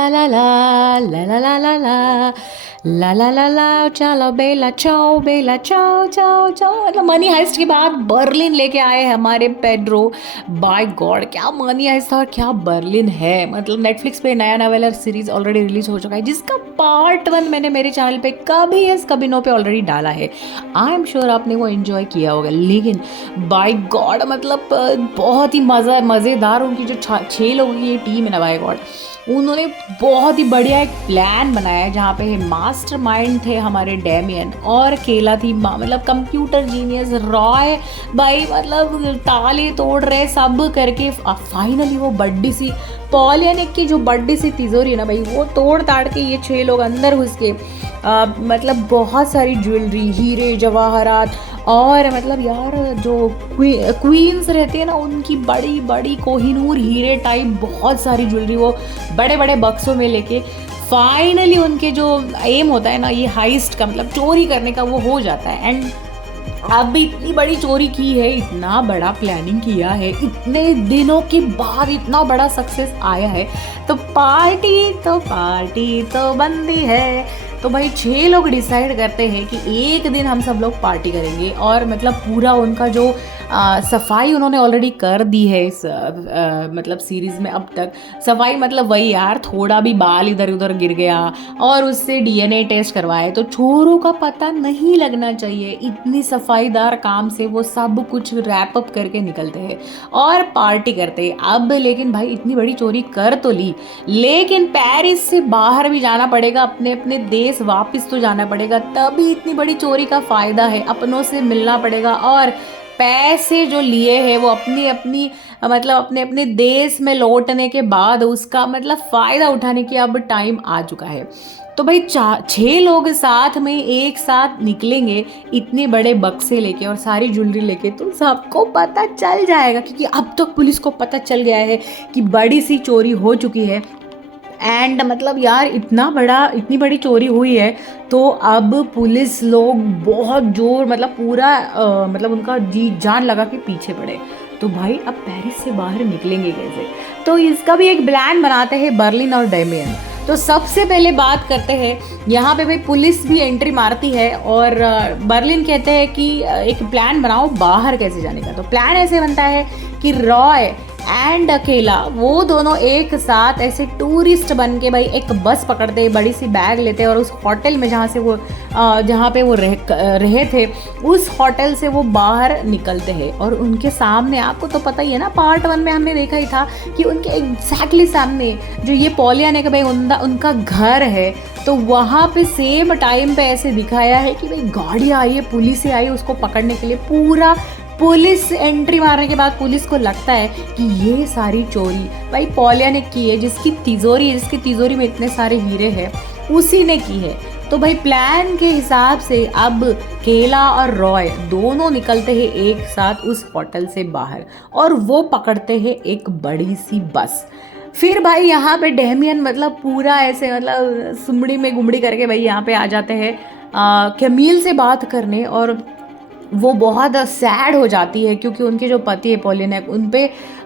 ला ला ला ला ला ला ला ला ला ला ला ला चलो बेला चाओ चाओ चाओ। मतलब मनी हाइस्ट के बाद बर्लिन लेके आए हमारे पेड्रो। बाय गॉड क्या मनी हाइस्ट था और क्या बर्लिन है। मतलब नेटफ्लिक्स पे नया नवेलर सीरीज ऑलरेडी रिलीज हो चुका है जिसका पार्ट 1 मैंने मेरे चैनल पे कभी यस कभी नो पे ऑलरेडी डाला है। आई एम श्योर आपने वो एंजॉय किया होगा। लेकिन बाय गॉड मतलब बहुत ही मज़ेदार उनकी जो 6 लोगों की ये टीम है ना, बाय गॉड उन्होंने बहुत ही बढ़िया एक प्लान बनाया है जहाँ पे मास्टरमाइंड थे हमारे डेमियन और केला थी मतलब कंप्यूटर जीनियस रॉय भाई। मतलब ताले तोड़ रहे सब करके फाइनली वो बड्डी सी पॉलियनिक की जो बड्डी सी तिजोरी है ना भाई, वो तोड़ ताड़ के ये 6 लोग अंदर घुस के मतलब बहुत सारी ज्वेलरी हीरे जवाहरात और मतलब यार जो क्वींस रहती है ना उनकी बड़ी बड़ी कोहिनूर हीरे टाइप बहुत सारी ज्वेलरी वो बड़े बड़े बक्सों में लेके फाइनली उनके जो एम होता है ना ये हाइस्ट का मतलब चोरी करने का वो हो जाता है। एंड अब भी इतनी बड़ी चोरी की है, इतना बड़ा प्लानिंग किया है, इतने दिनों के बाद इतना बड़ा सक्सेस आया है तो पार्टी तो बनती है। तो भाई 6 लोग डिसाइड करते हैं कि एक दिन हम सब लोग पार्टी करेंगे और मतलब पूरा उनका जो सफाई उन्होंने ऑलरेडी कर दी है इस मतलब सीरीज़ में। अब तक सफाई मतलब वही यार थोड़ा भी बाल इधर उधर गिर गया और उससे डीएनए टेस्ट करवाए तो चोरों का पता नहीं लगना चाहिए। इतनी सफाईदार काम से वो सब कुछ रैप अप करके निकलते हैं और पार्टी करते हैं। अब लेकिन भाई इतनी बड़ी चोरी कर तो ली लेकिन पेरिस से बाहर भी जाना पड़ेगा, अपने अपने देश वापस तो जाना पड़ेगा, तभी इतनी बड़ी चोरी का फायदा है। अपनों से मिलना पड़ेगा और पैसे जो लिए हैं वो अपनी अपनी मतलब अपने अपने देश में लौटने के बाद उसका मतलब फ़ायदा उठाने की अब टाइम आ चुका है। तो भाई 6 लोग साथ में एक साथ निकलेंगे इतने बड़े बक्से लेके और सारी ज्वेलरी लेके तो सबको पता चल जाएगा क्योंकि अब तक पुलिस को पता चल गया है कि बड़ी सी चोरी हो चुकी है। एंड मतलब यार इतनी बड़ी चोरी हुई है तो अब पुलिस लोग बहुत जोर मतलब पूरा मतलब उनका जी जान लगा के पीछे पड़े। तो भाई अब पेरिस से बाहर निकलेंगे कैसे, तो इसका भी एक प्लान बनाते हैं बर्लिन और डेमियन। तो सबसे पहले बात करते हैं यहाँ पे भाई पुलिस भी एंट्री मारती है और बर्लिन कहते हैं कि एक प्लान बनाओ बाहर कैसे जाने का। तो प्लान ऐसे बनता है कि रॉय एंड अकेला वो दोनों एक साथ ऐसे टूरिस्ट बन के भाई एक बस पकड़ते हैं, बड़ी सी बैग लेते हैं और उस होटल में जहाँ पे वो रहे थे उस होटल से वो बाहर निकलते हैं। और उनके सामने आपको तो पता ही है ना, पार्ट 1 में हमने देखा ही था कि उनके एग्जैक्टली सामने जो ये पॉलिया ने भाई उनका घर है तो वहाँ पे सेम टाइम पे ऐसे दिखाया है कि भाई गाड़ी आई है, पुलिस आई उसको पकड़ने के लिए। पूरा पुलिस एंट्री मारने के बाद पुलिस को लगता है कि ये सारी चोरी भाई पॉलिया ने की है, जिसकी तिजोरी में इतने सारे हीरे हैं उसी ने की है। तो भाई प्लान के हिसाब से अब केला और रॉय दोनों निकलते हैं एक साथ उस होटल से बाहर और वो पकड़ते हैं एक बड़ी सी बस। फिर भाई यहाँ पे डेमियन मतलब पूरा ऐसे मतलब सुमड़ी में गुमड़ी करके भाई यहाँ पे आ जाते हैं कैमिल से बात करने और वो बहुत सैड हो जाती है क्योंकि उनके जो पति है पॉलिनेक उन पे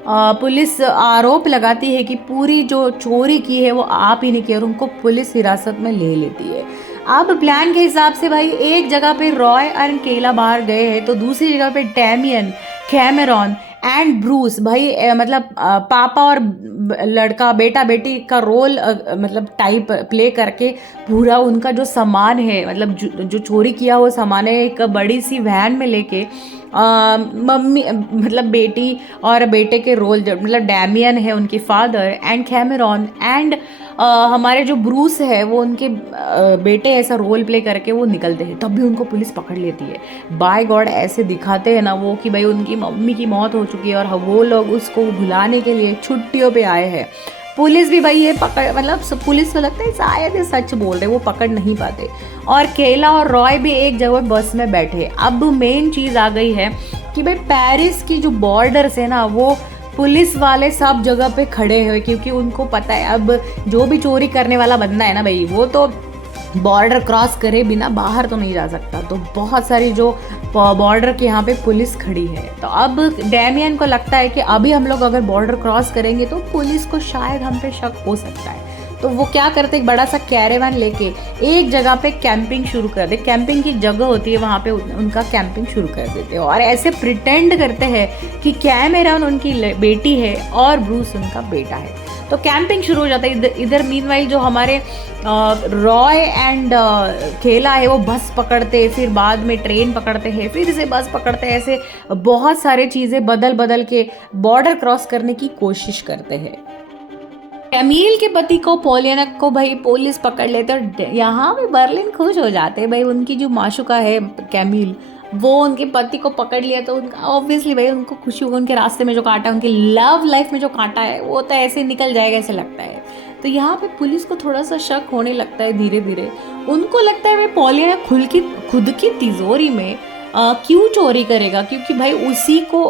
पुलिस आरोप लगाती है कि पूरी जो चोरी की है वो आप ही ने की और उनको पुलिस हिरासत में ले लेती है। अब प्लान के हिसाब से भाई एक जगह पे रॉय और केला बाहर गए हैं तो दूसरी जगह पे डेमियन, कैमेरॉन एंड ब्रूस भाई मतलब पापा और लड़का बेटा बेटी का रोल मतलब टाइप प्ले करके पूरा उनका जो सामान है मतलब जो चोरी किया वो सामान है एक बड़ी सी वैन में लेके मम्मी मतलब बेटी और बेटे के रोल मतलब डैमियन है उनके फादर एंड कैमेरॉन एंड हमारे जो ब्रूस है वो उनके बेटे ऐसा रोल प्ले करके वो निकलते हैं। तब भी उनको पुलिस पकड़ लेती है। बाय गॉड ऐसे दिखाते हैं ना वो कि भाई उनकी मम्मी की मौत हो चुकी है और वो लोग उसको भुलाने के लिए छुट्टियों पे आए हैं। पुलिस भी भाई ये पकड़ मतलब पुलिस को लगता है शायद ये सच बोल रहे, वो पकड़ नहीं पाते। और केला और रॉय भी एक जगह बस में बैठे। अब मेन चीज़ आ गई है कि भाई पेरिस की जो बॉर्डर्स है ना वो पुलिस वाले सब जगह पे खड़े हुए क्योंकि उनको पता है अब जो भी चोरी करने वाला बंदा है ना भाई वो तो बॉर्डर क्रॉस करे बिना बाहर तो नहीं जा सकता। तो बहुत सारी जो बॉर्डर के यहाँ पे पुलिस खड़ी है। तो अब डैमियन को लगता है कि अभी हम लोग अगर बॉर्डर क्रॉस करेंगे तो पुलिस को शायद हम पे शक हो सकता है। तो वो क्या करते, एक बड़ा सा कैरेवन लेके एक जगह पे कैंपिंग शुरू कर दे, कैंपिंग की जगह होती है वहाँ पे उनका कैंपिंग शुरू कर देते हैं और ऐसे प्रिटेंड करते हैं कि कैमेरॉन उनकी बेटी है और ब्रूस उनका बेटा है। तो कैंपिंग शुरू हो जाता है। इधर मीनवाइल जो हमारे रॉय एंड केला है वो बस पकड़ते, फिर बाद में ट्रेन पकड़ते हैं, फिर से बस पकड़ते हैं, ऐसे बहुत सारे चीज़ें बदल बदल के बॉर्डर क्रॉस करने की कोशिश करते हैं। कैमील के पति को, पोलियाना को भाई पुलिस पकड़ लेते और यहाँ पे बर्लिन खुश हो जाते हैं भाई, उनकी जो माशुका है कैमील वो उनके पति को पकड़ लिया तो उनका ऑब्वियसली भाई उनको खुशी होगी, उनके रास्ते में जो कांटा, उनकी लव लाइफ में जो कांटा है वो तो ऐसे निकल जाएगा ऐसे लगता है। तो यहाँ पे पुलिस को थोड़ा सा शक होने लगता है धीरे धीरे, उनको लगता है भाई पोलियाना खुद की तिजोरी में क्यों चोरी करेगा, क्योंकि भाई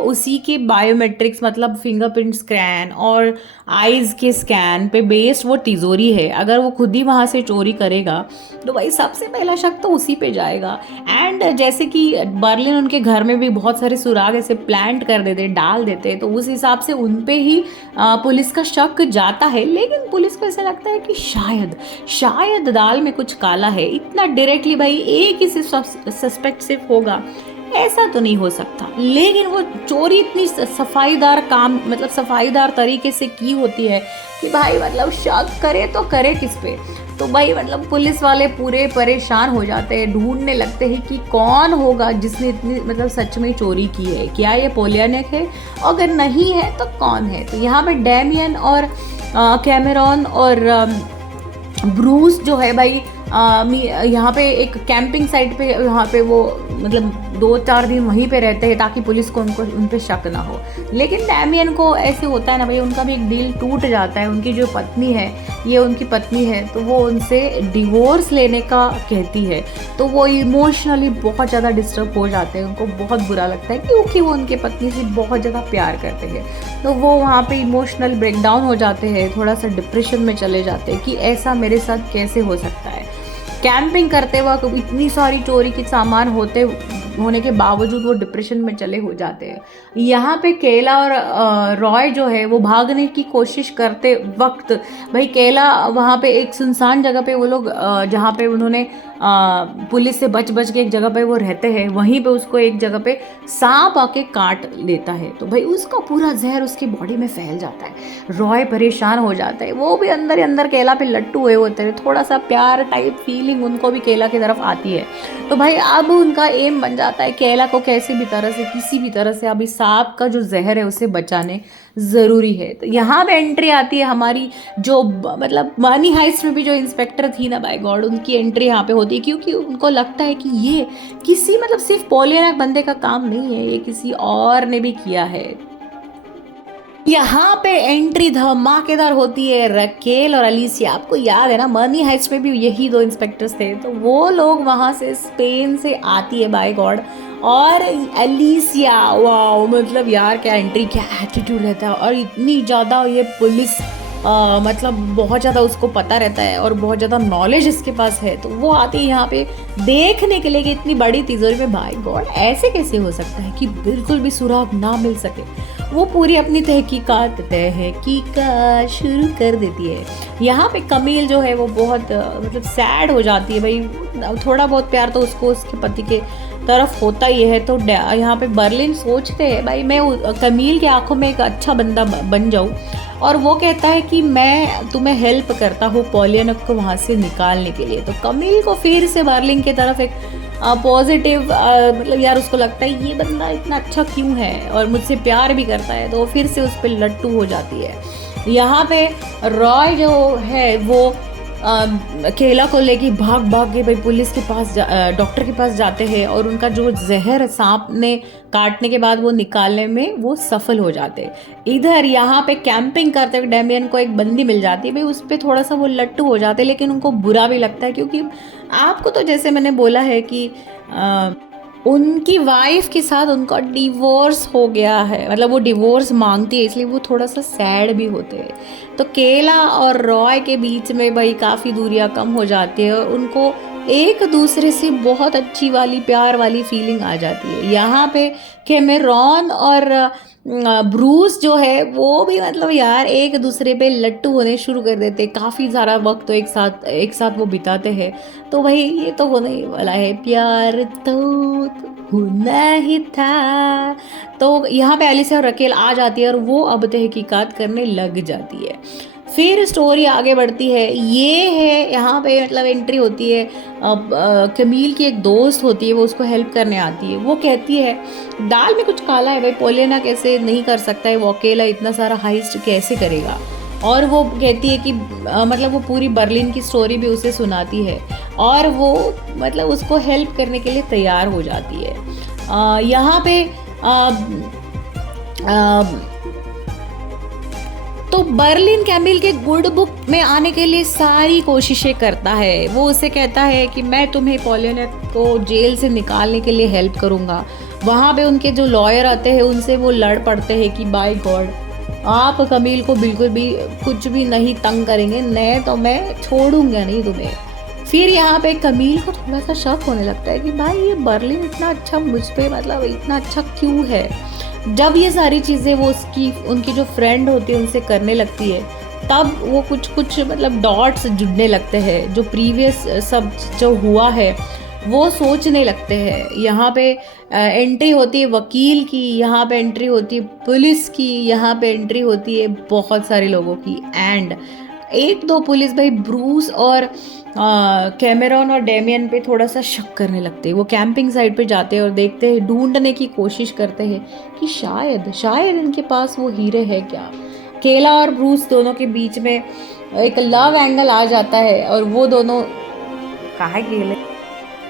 उसी के बायोमेट्रिक्स मतलब फिंगरप्रिंट स्कैन और आईज के स्कैन पे बेस्ड वो तिजोरी है। अगर वो खुद ही वहाँ से चोरी करेगा तो भाई सबसे पहला शक तो उसी पे जाएगा। एंड जैसे कि बर्लिन उनके घर में भी बहुत सारे सुराग ऐसे प्लांट कर देते, डाल देते, तो उस हिसाब से उन पे ही पुलिस का शक जाता है। लेकिन पुलिस को ऐसा लगता है कि शायद दाल में कुछ काला है, इतना डायरेक्टली भाई एक ही सस्पेक्ट सिर्फ होगा ऐसा तो नहीं हो सकता। लेकिन वो चोरी इतनी सफाईदार तरीके से की होती है कि भाई मतलब शक करे तो करे किस पे। तो भाई मतलब पुलिस वाले पूरे परेशान हो जाते हैं, ढूंढने लगते हैं कि कौन होगा जिसने इतनी मतलब सच में चोरी की है, क्या ये पोलियाना है, अगर नहीं है तो कौन है। तो यहाँ पे डैमियन और कैमेरॉन और ब्रूस जो है भाई यहाँ पे एक कैंपिंग साइट पे, यहाँ पे वो मतलब 2-4 दिन वहीं पे रहते हैं ताकि पुलिस को उन पे शक ना हो। लेकिन डैमियन को ऐसे होता है ना भाई, उनका भी एक दिल टूट जाता है। उनकी जो पत्नी है, ये उनकी पत्नी है, तो वो उनसे डिवोर्स लेने का कहती है, तो वो इमोशनली बहुत ज़्यादा डिस्टर्ब हो जाते हैं, उनको बहुत बुरा लगता है क्योंकि वो उनके पत्नी से बहुत ज़्यादा प्यार करते हैं। तो वो वहाँ पे इमोशनल ब्रेकडाउन हो जाते हैं, थोड़ा सा डिप्रेशन में चले जाते हैं कि ऐसा मेरे साथ कैसे हो सकता है। कैंपिंग करते वक्त इतनी सारी चोरी के सामान होने के बावजूद वो डिप्रेशन में चले हो जाते हैं। यहाँ पे केला और रॉय जो है वो भागने की कोशिश करते वक्त भाई केला वहाँ पे एक सुनसान जगह पे वो लोग जहाँ पे उन्होंने पुलिस से बच के एक जगह पे वो रहते हैं, वहीं पे उसको एक जगह पे सांप आके काट लेता है। तो भाई उसका पूरा जहर उसकी बॉडी में फैल जाता है। रॉय परेशान हो जाता है, वो भी अंदर ही अंदर केला पे लट्टू हुए होते हैं, थोड़ा सा प्यार टाइप फीलिंग उनको भी केला की तरफ आती है। तो भाई अब उनका एम बन जाता है केला को कैसे भी तरह से, किसी भी तरह से अभी सांप का जो जहर है उसे बचाने ज़रूरी है। तो यहाँ पे एंट्री आती है हमारी जो मतलब मनी हाइस्ट में भी जो इंस्पेक्टर थी ना, बाय गॉड उनकी एंट्री यहाँ पे होती है, क्योंकि उनको लगता है कि ये किसी मतलब सिर्फ पोलियाना बंदे का काम नहीं है, ये किसी और ने भी किया है। यहाँ पे एंट्री धमाकेदार होती है रकेल और अलीसिया। आपको याद है ना मनी हाइस्ट में भी यही 2 इंस्पेक्टर्स थे, तो वो लोग वहाँ से स्पेन से आती है बाय गॉड। और अलीसिया वाओ, मतलब यार क्या एंट्री, क्या एटीट्यूड रहता है, और इतनी ज़्यादा ये पुलिस मतलब बहुत ज़्यादा उसको पता रहता है और बहुत ज़्यादा नॉलेज इसके पास है। तो वो आती है यहाँ पे देखने के लिए कि इतनी बड़ी तिजोरी में बाय गॉड ऐसे कैसे हो सकता है कि बिल्कुल भी सुराग ना मिल सके। वो पूरी अपनी तहकीकात शुरू कर देती है। यहाँ पे कमील जो है वो बहुत मतलब सैड हो जाती है भाई, थोड़ा बहुत प्यार तो उसको उसके पति के तरफ होता ही है। तो यहाँ पे बर्लिन सोचते हैं भाई मैं कमील के आंखों में एक अच्छा बंदा बन जाऊँ, और वो कहता है कि मैं तुम्हें हेल्प करता हूँ पोलियाना को वहाँ से निकालने के लिए। तो कमील को फिर से बर्लिन की तरफ एक पॉजिटिव मतलब यार उसको लगता है ये बंदा इतना अच्छा क्यों है और मुझसे प्यार भी करता है, तो वो फिर से उस पर लट्टू हो जाती है। यहाँ पे रॉय जो है वो केला को लेके भाग के भाई पुलिस के पास डॉक्टर के पास जाते हैं, और उनका जो जहर सांप ने काटने के बाद वो निकालने में वो सफल हो जाते हैं। इधर यहाँ पे कैंपिंग करते हुए डैमियन को एक बंदी मिल जाती है भाई, उस पर थोड़ा सा वो लट्टू हो जाते हैं, लेकिन उनको बुरा भी लगता है क्योंकि आपको तो जैसे मैंने बोला है कि उनकी वाइफ के साथ उनका डिवोर्स हो गया है, मतलब वो डिवोर्स मांगती है, इसलिए वो थोड़ा सा सैड भी होते हैं। तो केला और रॉय के बीच में भाई काफ़ी दूरियां कम हो जाती है और उनको एक दूसरे से बहुत अच्छी वाली प्यार वाली फीलिंग आ जाती है। यहाँ पे कैमेरॉन और ब्रूस जो है वो भी मतलब यार एक दूसरे पे लट्टू होने शुरू कर देते, काफ़ी सारा वक्त तो एक साथ वो बिताते हैं। तो भाई ये तो होने ही वाला है, प्यार तो होना ही था। तो यहाँ पे एलिसा और रकेल आ जाती है और वो अब तहकीकात करने लग जाती है। फिर स्टोरी आगे बढ़ती है, ये है यहाँ पे मतलब एंट्री होती है। अब कमील की एक दोस्त होती है, वो उसको हेल्प करने आती है। वो कहती है दाल में कुछ काला है भाई, पोलियाना कैसे नहीं कर सकता है, वो अकेला इतना सारा हाइस्ट कैसे करेगा। और वो कहती है कि मतलब वो पूरी बर्लिन की स्टोरी भी उसे सुनाती है और वो मतलब उसको हेल्प करने के लिए तैयार हो जाती है। यहाँ पे तो बर्लिन कैमिल के गुड बुक में आने के लिए सारी कोशिशें करता है। वो उसे कहता है कि मैं तुम्हें पोलियाना को जेल से निकालने के लिए हेल्प करूँगा। वहाँ पे उनके जो लॉयर आते हैं उनसे वो लड़ पड़ते हैं कि बाय गॉड आप कमील को बिल्कुल भी कुछ भी नहीं तंग करेंगे, नहीं तो मैं छोड़ूंगा नहीं तुम्हें। फिर यहाँ पे कमील को थोड़ा सा शक होने लगता है कि भाई ये बर्लिन इतना अच्छा मुझ पे मतलब इतना अच्छा क्यों है। जब ये सारी चीज़ें वो उनकी जो फ्रेंड होती है उनसे करने लगती है, तब वो कुछ कुछ मतलब डॉट्स जुड़ने लगते हैं, जो प्रीवियस सब जो हुआ है वो सोचने लगते हैं। यहाँ पे एंट्री होती है वकील की, यहाँ पे एंट्री होती है पुलिस की, यहाँ पे एंट्री होती है बहुत सारे लोगों की। एंड एक दो पुलिस भाई ब्रूस और कैमेरॉन और डेमियन पे थोड़ा सा शक करने लगते हैं। वो कैंपिंग साइट पे जाते हैं और देखते हैं, ढूंढने की कोशिश करते हैं कि शायद इनके पास वो हीरे है क्या। केला और ब्रूस दोनों के बीच में एक लव एंगल आ जाता है और वो दोनों कहाँ गेले।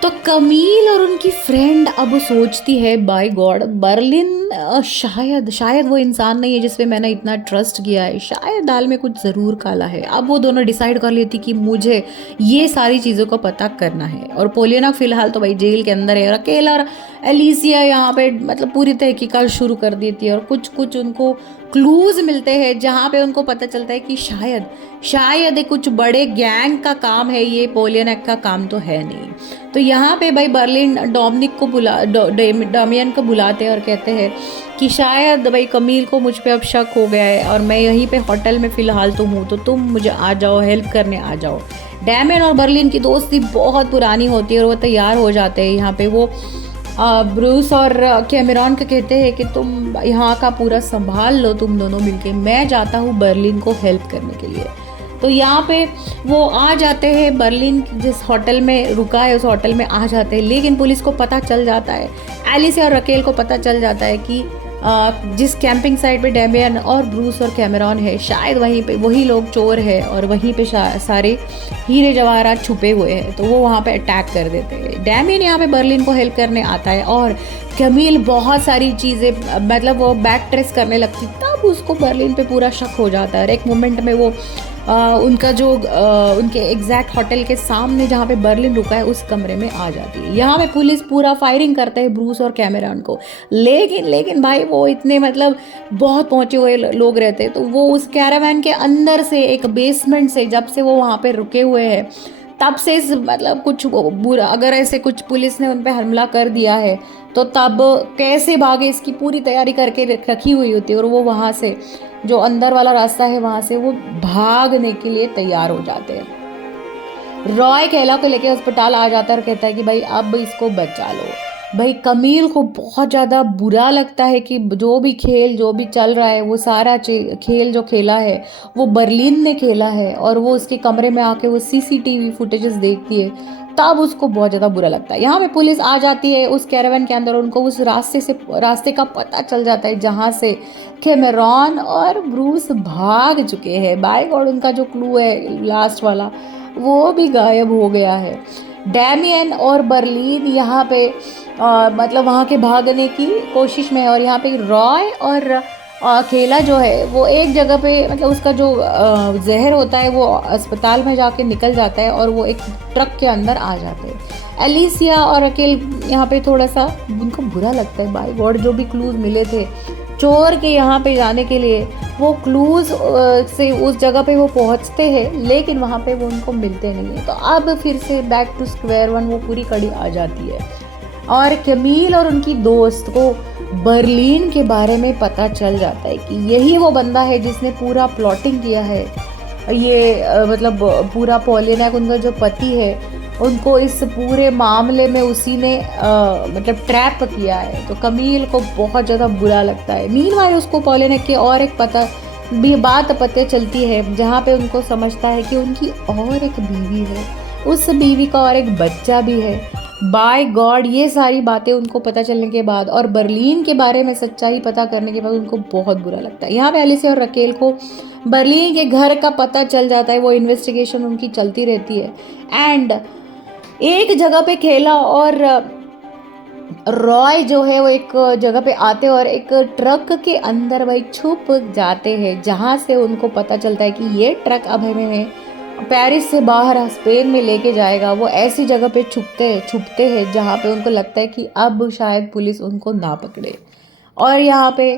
तो कमील और उनकी फ्रेंड अब सोचती है बाय गॉड बर्लिन शायद वो इंसान नहीं है जिसपे मैंने इतना ट्रस्ट किया है, शायद दाल में कुछ ज़रूर काला है। अब वो दोनों डिसाइड कर लेती कि मुझे ये सारी चीज़ों को पता करना है। और पोलियाना फिलहाल तो भाई जेल के अंदर है और अकेला और एलिसिया यहाँ पे मतलब पूरी तहकीकात शुरू कर देती है और कुछ कुछ उनको क्लूज मिलते हैं जहाँ पे उनको पता चलता है कि शायद एक कुछ बड़े गैंग का काम है, ये पोलियाना का काम तो है नहीं। तो यहाँ पे भाई बर्लिन डमियन को बुलाते हैं और कहते हैं कि शायद भाई कमील को मुझ पे अब शक हो गया है और मैं यहीं पे होटल में फ़िलहाल तो हूँ, तो तुम मुझे आ जाओ, हेल्प करने आ जाओ। डैमियन और बर्लिन की दोस्ती बहुत पुरानी होती है और वो तैयार हो जाते हैं। यहाँ पे वो ब्रूस और कैमेरॉन को कहते हैं कि तुम यहाँ का पूरा संभाल लो तुम दोनों मिलके, मैं जाता हूँ बर्लिन को हेल्प करने के लिए। तो यहाँ पे वो आ जाते हैं, बर्लिन जिस होटल में रुका है उस होटल में आ जाते हैं। लेकिन पुलिस को पता चल जाता है, एलिसा और रकेल को पता चल जाता है कि जिस कैंपिंग साइट पे डेमियन और ब्रूस और कैमेरॉन है, शायद वहीं पे वही लोग चोर है और वहीं पे सारे हीरे जवाहरात छुपे हुए हैं। तो वो वहाँ पे अटैक कर देते हैं। डेमियन यहाँ पे बर्लिन को हेल्प करने आता है और कमील बहुत सारी चीज़ें मतलब वो बैक ट्रेस करने लगती, तब उसको बर्लिन पे पूरा शक हो जाता है। और एक मोमेंट में वो उनका जो उनके एग्जैक्ट होटल के सामने जहाँ पे बर्लिन रुका है उस कमरे में आ जाती है। यहाँ पे पुलिस पूरा फायरिंग करता है ब्रूस और कैमेरॉन को, लेकिन भाई वो इतने मतलब बहुत पहुँचे हुए लोग रहते हैं। तो वो उस कैरावैन के अंदर से एक बेसमेंट से, जब से वो वहाँ पे रुके हुए हैं तब से मतलब कुछ बुरा, अगर ऐसे कुछ पुलिस ने उन पर हमला कर दिया है तो तब कैसे भागे इसकी पूरी तैयारी करके रखी हुई होती है। और वो वहाँ से जो अंदर वाला रास्ता है वहाँ से वो भागने के लिए तैयार हो जाते हैं। रॉय केला को लेके अस्पताल आ जाता है और कहता है कि भाई अब इसको बचा लो। भाई कमील को बहुत ज़्यादा बुरा लगता है कि जो भी चल रहा है वो सारा खेल जो खेला है वो बर्लिन ने खेला है। और वो उसके कमरे में आके वो सीसीटीवी फुटेजेस देखती है, तब उसको बहुत ज़्यादा बुरा लगता है। यहाँ पे पुलिस आ जाती है उस कैरावैन के अंदर, उनको उस रास्ते का पता चल जाता है जहाँ से कैमेरॉन और ब्रूस भाग चुके हैं। बाय गॉड उनका जो क्लू है लास्ट वाला वो भी गायब हो गया है। डेमियन और बर्लिन यहाँ पे मतलब वहाँ के भागने की कोशिश में है और यहाँ पे रॉय और केला जो है वो एक जगह पे मतलब उसका जो जहर होता है वो अस्पताल में जाके निकल जाता है और वो एक ट्रक के अंदर आ जाते हैं। एलिसिया और अकेल यहाँ पे थोड़ा सा उनको बुरा लगता है, बाय गॉड जो भी क्लूज मिले थे चोर के यहाँ पे जाने के लिए वो क्लूज़ से उस जगह पे वो पहुँचते हैं, लेकिन वहाँ पे वो उनको मिलते नहीं हैं। तो अब फिर से बैक टू स्क्वायर वन वो पूरी कड़ी आ जाती है और कैमिल और उनकी दोस्त को बर्लिन के बारे में पता चल जाता है कि यही वो बंदा है जिसने पूरा प्लॉटिंग किया है। ये मतलब पूरा पॉलिनाक उनका जो पति है, उनको इस पूरे मामले में उसी ने मतलब ट्रैप किया है। तो कैमिल को बहुत ज़्यादा बुरा लगता है। मीनवाइल उसको पॉलिनाक की और एक बात पता चलती है, जहाँ पे उनको समझता है कि उनकी और एक बीवी है, उस बीवी का और एक बच्चा भी है। बाय गॉड, ये सारी बातें उनको पता चलने के बाद और बर्लिन के बारे में सच्चाई पता करने के बाद उनको बहुत बुरा लगता है। यहाँ पे एलिसी और रकेल को बर्लिन के घर का पता चल जाता है। वो इन्वेस्टिगेशन उनकी चलती रहती है एंड एक जगह पे खेला और रॉय जो है वो एक जगह पे आते और एक ट्रक के अंदर भाई छुप जाते हैं, जहाँ से उनको पता चलता है कि ये ट्रक अब हमें पेरिस से बाहर स्पेन में लेके जाएगा। वो ऐसी जगह पे छुपते हैं जहाँ पे उनको लगता है कि अब शायद पुलिस उनको ना पकड़े। और यहाँ पे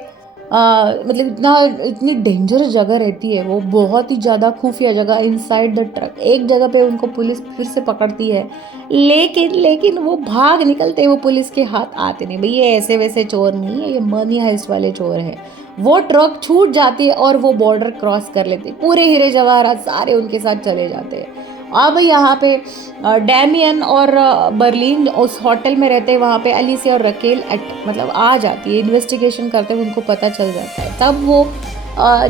मतलब इतनी डेंजरस जगह रहती है वो, बहुत ही ज़्यादा खुफिया जगह इनसाइड द ट्रक। एक जगह पे उनको पुलिस फिर से पकड़ती है, लेकिन वो भाग निकलते, वो पुलिस के हाथ आते नहीं। भाई ये ऐसे वैसे चोर नहीं है, ये मनी हाइस्ट वाले चोर हैं। वो ट्रक छूट जाती है और वो बॉर्डर क्रॉस कर लेते, पूरे हीरे जवाहरात सारे उनके साथ चले जाते हैं। अब यहाँ पे डैमियन और बर्लिन उस होटल में रहते हैं, वहाँ पे एलिसी और रकेल मतलब आ जाती है। इन्वेस्टिगेशन करते हुए उनको पता चल जाता है। तब वो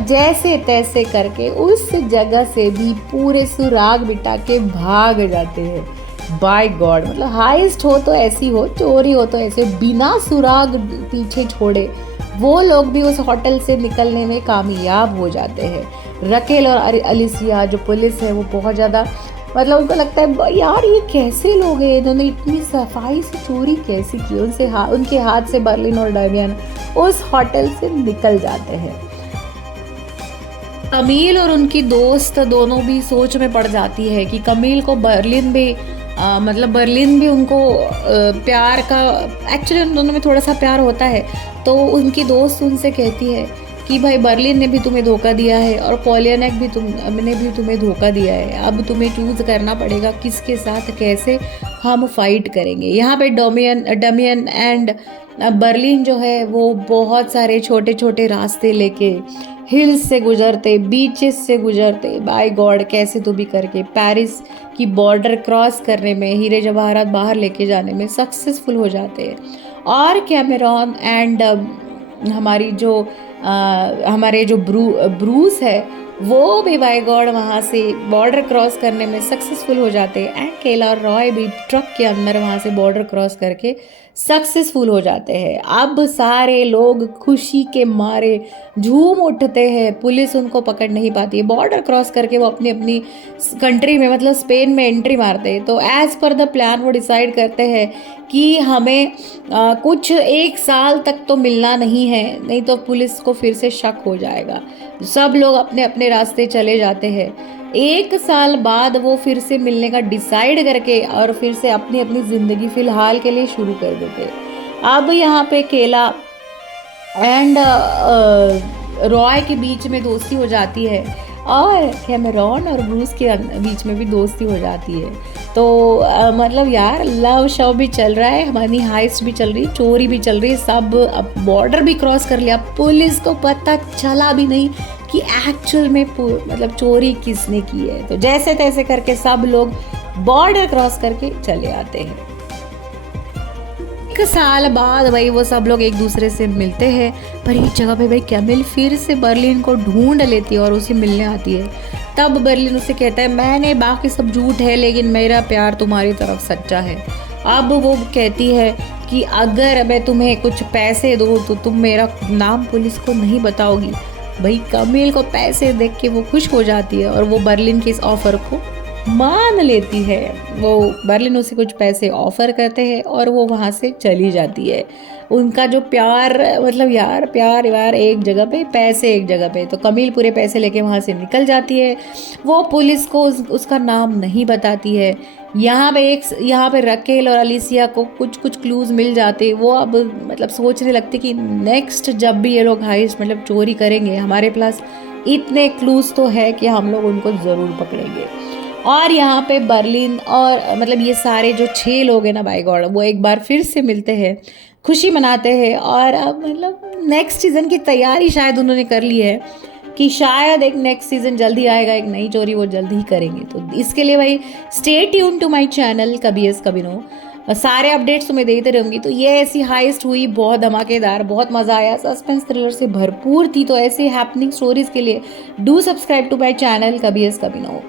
जैसे तैसे करके उस जगह से भी पूरे सुराग बिठा के भाग जाते हैं। बाय गॉड, मतलब हाइस्ट हो तो ऐसी हो, चोरी हो तो ऐसे, बिना सुराग पीछे छोड़े वो लोग भी उस होटल से निकलने में कामयाब हो जाते हैं। रकेल और एलिसिया जो पुलिस है वो बहुत ज़्यादा मतलब उनको लगता है यार ये कैसे लोग हैं, इन्होंने इतनी सफाई से चोरी कैसे की। उनके हाथ से बर्लिन और डैमियन उस होटल से निकल जाते हैं। कैमिल और उनकी दोस्त दोनों भी सोच में पड़ जाती है कि कैमिल को बर्लिन भी उनको प्यार का, एक्चुअली उन दोनों में थोड़ा सा प्यार होता है। तो उनकी दोस्त उनसे कहती है कि भाई बर्लिन ने भी तुम्हें धोखा दिया है और पॉलिनाक भी तुम्हें धोखा दिया है। अब तुम्हें चूज करना पड़ेगा किसके साथ कैसे हम फाइट करेंगे। यहाँ पे डमियन एंड बर्लिन जो है वो बहुत सारे छोटे छोटे रास्ते लेके हिल्स से गुजरते, बीचेस से गुजरते, बाय गॉड कैसे तो भी करके पेरिस की बॉर्डर क्रॉस करने में, हीरे जवाहरात बाहर लेके जाने में सक्सेसफुल हो जाते हैं। और कैमेरॉन एंड हमारे जो ब्रूस है वो भी बाय गॉड वहाँ से बॉर्डर क्रॉस करने में सक्सेसफुल हो जाते हैं। एंड केला और रॉय भी ट्रक के अंदर वहाँ से बॉर्डर क्रॉस करके सक्सेसफुल हो जाते हैं। अब सारे लोग खुशी के मारे झूम उठते हैं। पुलिस उनको पकड़ नहीं पाती है। बॉर्डर क्रॉस करके वो अपनी अपनी कंट्री में मतलब स्पेन में एंट्री मारते हैं। तो एज़ पर द प्लान वो डिसाइड करते हैं कि हमें कुछ 1 साल तक तो मिलना नहीं है, नहीं तो पुलिस को फिर से शक हो जाएगा। सब लोग अपने अपने रास्ते चले जाते हैं। 1 साल बाद वो फिर से मिलने का डिसाइड करके और फिर से अपनी अपनी ज़िंदगी फ़िलहाल के लिए शुरू कर देते। अब यहाँ पे केला एंड रॉय के बीच में दोस्ती हो जाती है और कैमेरॉन और ब्रूस के बीच में भी दोस्ती हो जाती है। तो मतलब यार लव शव भी चल रहा है, मनी हाइस्ट भी चल रही, चोरी भी चल रही है, सब। अब बॉर्डर भी क्रॉस कर लिया, पुलिस को पता चला भी नहीं कि एक्चुअल में मतलब चोरी किसने की है। तो जैसे तैसे करके सब लोग बॉर्डर क्रॉस करके चले आते हैं। 1 साल बाद भाई वो सब लोग एक दूसरे से मिलते हैं, पर एक जगह पे भाई कैमिल फिर से बर्लिन को ढूंढ लेती है और उसे मिलने आती है। तब बर्लिन उससे कहता है मैंने बाकी सब झूठ है लेकिन मेरा प्यार तुम्हारी तरफ सच्चा है। अब वो कहती है कि अगर मैं तुम्हें कुछ पैसे दूँ तो तुम मेरा नाम पुलिस को नहीं बताओगी। भाई कैमिल को पैसे देख के वो खुश हो जाती है और वो बर्लिन के इस ऑफर को मान लेती है। वो बर्लिन उसे कुछ पैसे ऑफर करते हैं और वो वहाँ से चली जाती है। उनका जो प्यार, मतलब यार प्यार यार एक जगह पे, पैसे एक जगह पे, तो कमील पूरे पैसे लेके वहाँ से निकल जाती है। वो पुलिस को उसका नाम नहीं बताती है। यहाँ पे रकेल और अलिसिया को कुछ कुछ क्लूज मिल जाते। वो अब मतलब सोचने लगते कि नेक्स्ट जब भी ये लोग हाइस्ट मतलब चोरी करेंगे, हमारे पास इतने क्लूज तो है कि हम लोग उनको ज़रूर पकड़ेंगे। और यहाँ पे बर्लिन और मतलब ये सारे जो 6 लोग हैं ना, बाय गॉड, वो एक बार फिर से मिलते हैं, खुशी मनाते हैं। और अब मतलब नेक्स्ट सीज़न की तैयारी शायद उन्होंने कर ली है कि शायद एक नेक्स्ट सीज़न जल्दी आएगा, एक नई चोरी वो जल्दी ही करेंगे। तो इसके लिए भाई stay tune to my channel कभी यस कभी नो। सारे अपडेट्स तुम्हें देते रहूँगी। तो ये ऐसी हाइस्ट हुई, बहुत धमाकेदार, बहुत मज़ा आया, सस्पेंस थ्रिलर से भरपूर थी। तो ऐसे हैपनिंग स्टोरीज के लिए do subscribe to my channel कभी यस कभी नो।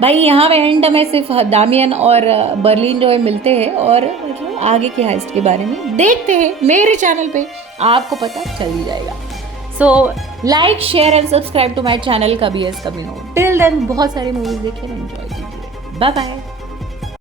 भाई यहाँ पे एंड में सिर्फ दामियन और बर्लिन जो है मिलते हैं और मतलब आगे की हाइस्ट के बारे में देखते हैं। मेरे चैनल पे आपको पता चल ही जाएगा। So like share and subscribe to my channel कभी यस कभी नो। टिल देन बहुत सारी मूवीज देखिए, एंजॉय कीजिए। Bye bye.